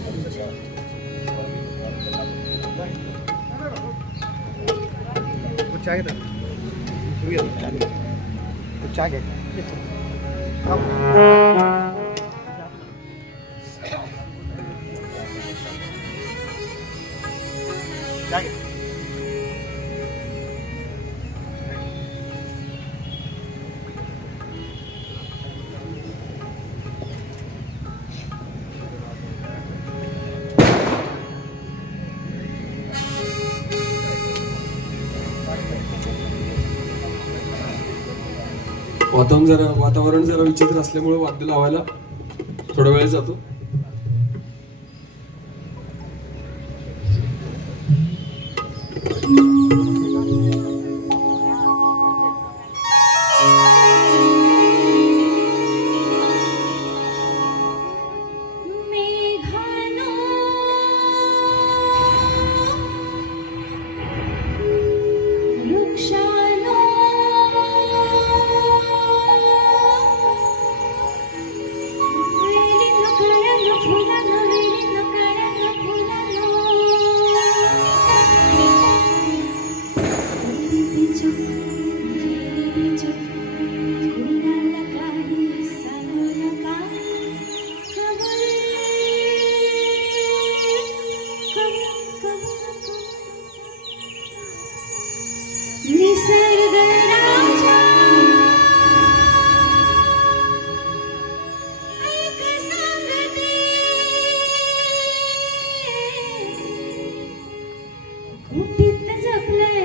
वातावरण जरा विचित्र असल्यामुळे वाद्य लावायला थोडा वेळ जातो. मेघानो वृक्षानो वेलीनो कळ्यानो फुलानो वेलीनो कळ्यानो फुलानो बिचू बिचू कुणाला काही सांगू नका कबूल निसर्ग राजा ऐक सांगते कुठीत जपलंय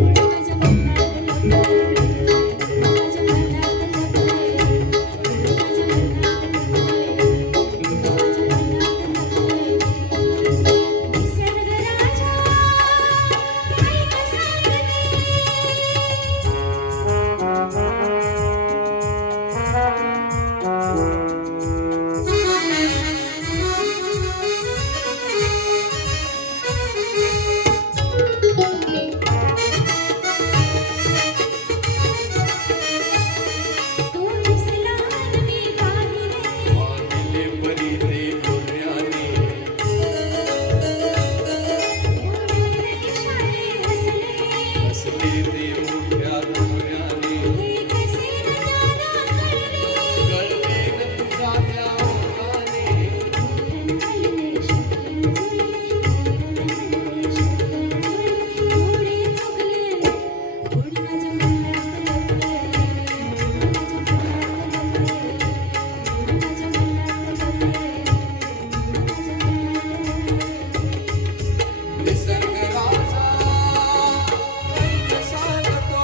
माझ्या मनात लपलंय माझ्या मनात लपलंय माझ्या मनात लपलंय माझ्या मनात लपलंय निसर्ग राजा ऐक सांगते तू दिसला मी पाहिले पाहिले परी ते डोळ्याने इशारे हसले हसले ते मोठ्या डोळ्याने हे कसे नजारा कळले कळले न तुझा त्या ओठाने टणटणले शब्द थोडे चुकले थोडी माझ्या मनात लपले माझ्या मनात लपले माझ्या मनात लपले निसर्ग राजा ऐक सांगतो.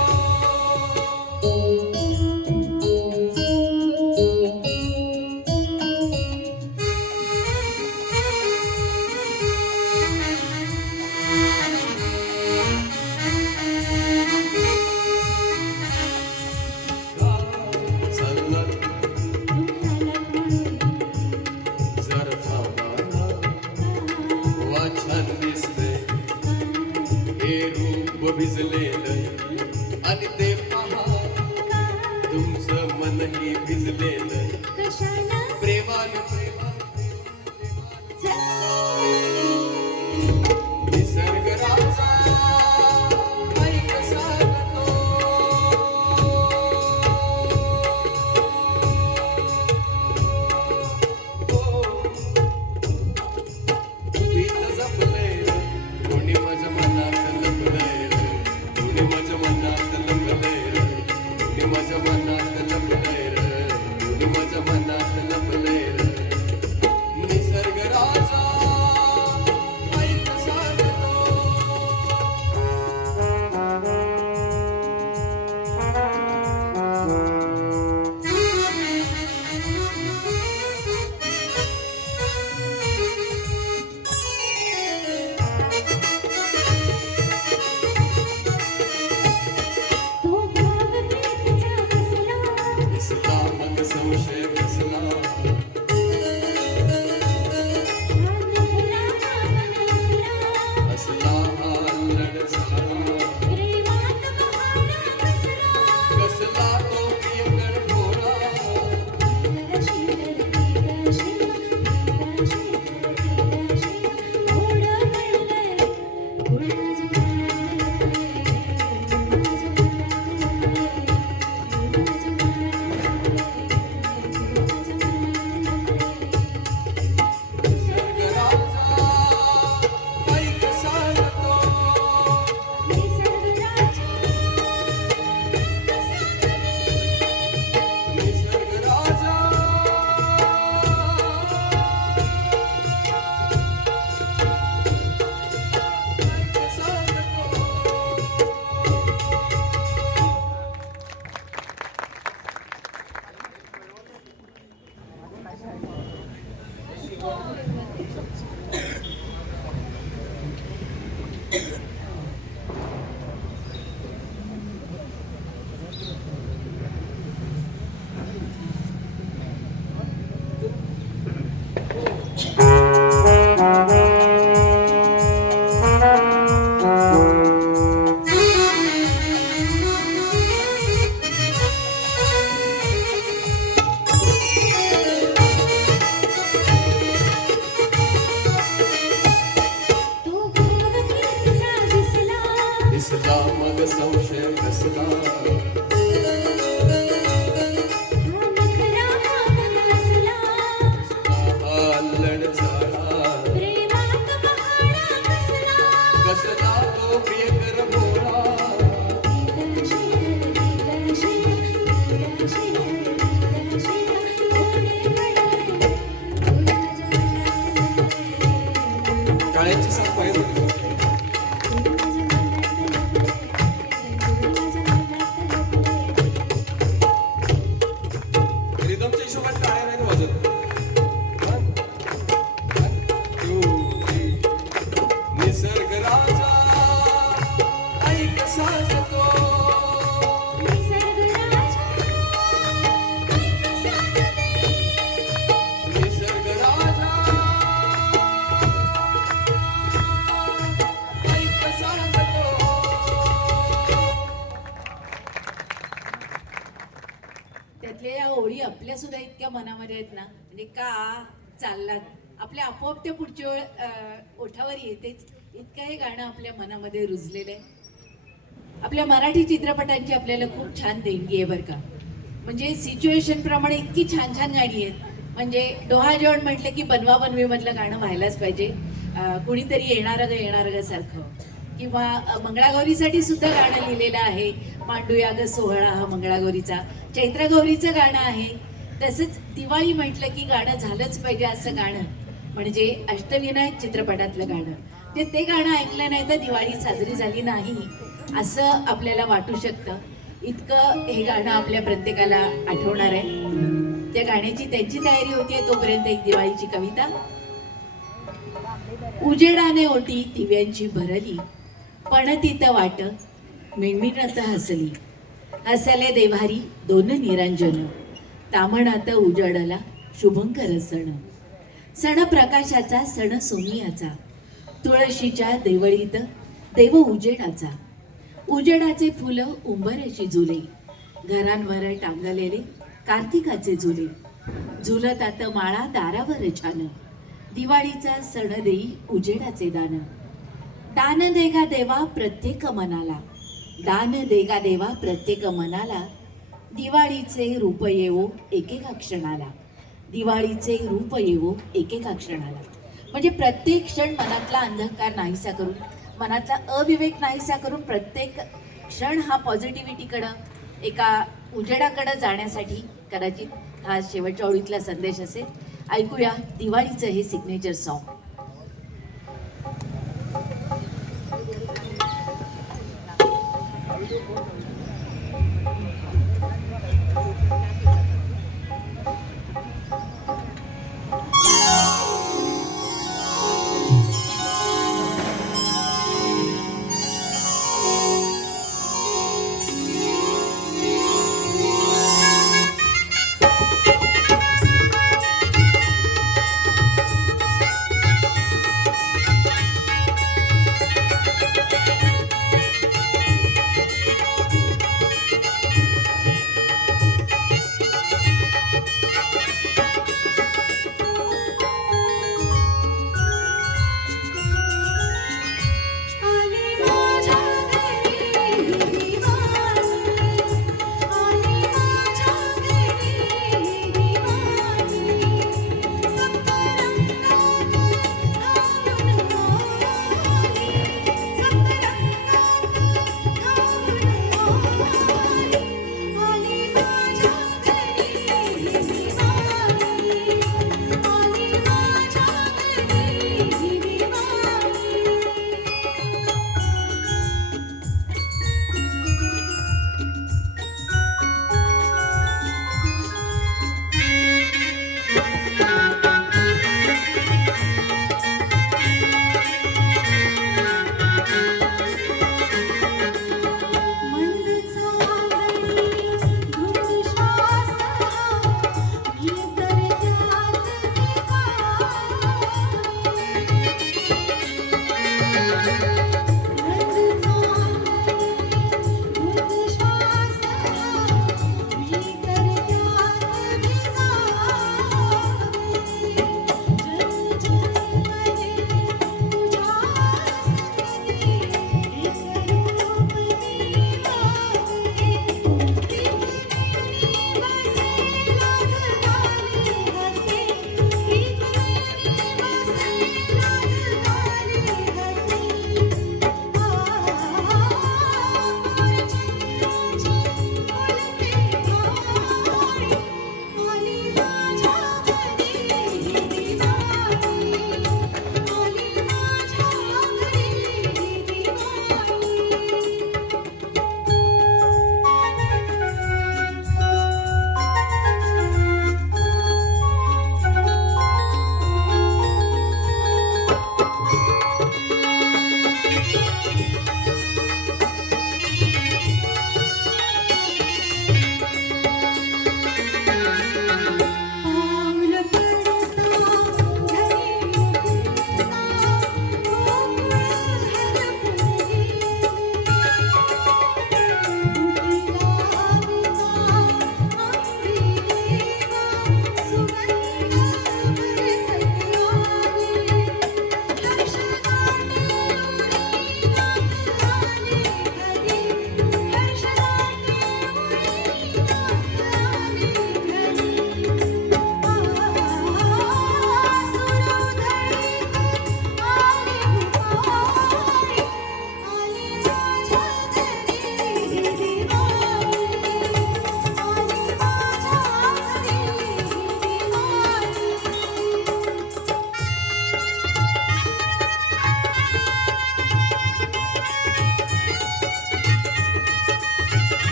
चलत जर थांबाना वाछान दिसते हे रूप भिजलेलं आणि ते पहा तुमचं मनही भिजलेलं कशाला प्रेमानं निसर्ग राजा ऐक सांगतो. पीत जपलेलं कोणी माझ्या मनात लपलेलं कोणी माझ्या मनात लपलेलं कोणी माझ्या मनात लपलेलं कोणी माझ्या मनात तुझा मग संशय कसला हा नखरा हा मन असला अल्लड झाला प्रेमात बहाडा कसला कसला तो प्रियकर भोळा टाळ्यांची साथ पाहिजे होती. रिदमच्या हिशोबाने टाळ्या नाही वाजत. 1, 2, 3. निसर्ग राजा ऐक साजतो निसर्ग राजा ऐक साजतो त्यातल्या या ओळी आपल्या सुद्धा इतक्या मनामध्ये आहेत ना, म्हणजे का चाललात आपल्या आपोआप त्या पुढच्या वेळ ओठावर येतेच. इतकं हे गाणं आपल्या मनामध्ये रुजलेलं आहे. आपल्या मराठी चित्रपटांची आपल्याला खूप छान देणगी आहे बरं का. म्हणजे सिच्युएशन प्रमाणे इतकी छान छान गाणी आहेत. म्हणजे डोहाळजेवण म्हटलं की बनवा बनवी मधलं गाणं व्हायलाच पाहिजे. कुणीतरी येणार ग सारखं, किंवा मंगळागौरीसाठी सुद्धा गाणं लिहिलेलं आहे. मांडूया ग सोहळा हा मंगळागौरीचा. चैत्रगौरीचं गाणं आहे. तसंच दिवाळी म्हटलं की गाणं झालंच पाहिजे असं गाणं म्हणजे अष्टविनायक चित्रपटातलं गाणं. ते गाणं ऐकलं नाही तर दिवाळी साजरी झाली नाही असं आपल्याला वाटू शकतं. इतकं हे गाणं आपल्या प्रत्येकाला आठवणार आहे. त्या गाण्याची त्यांची तयारी होतीये तोपर्यंत एक दिवाळीची कविता. उजेडाने ओटी दिव्यांची भरली, पणतीत वाट मिणमिणत हसली. हसले देव्हारी दोन निरंजन, तामणात उजडला शुभंकर सण. सण प्रकाशाचा सण सोनियाचा, तुळशीच्या देवळीत देव उजेडाचा. उजेडाचे फुलं उंबऱ्याची झुले, घरांवर टांगलेले कार्तिकाचे झुले. झुलतात माळा दारावर छान, दिवाळीचा सण देई उजेडाचे दान. दान देगा देवा प्रत्येक मनाला, दान देगा देवा प्रत्येक मनाला. दिवाळीचे रूप येवो एकेका क्षणाला, दिवाळीचे रूप येवो एकेका क्षणाला. म्हणजे प्रत्येक क्षण मनातला अंधकार नाहीसा करून, मनातला अविवेक नाहीसा करून प्रत्येक क्षण हा पॉझिटिव्हिटीकडं, एका उजेडाकडं जाण्यासाठी कदाचित हा शेवटच्या ओळीतला संदेश असेल. ऐकूया दिवाळीचं हे सिग्नेचर सॉन्ग.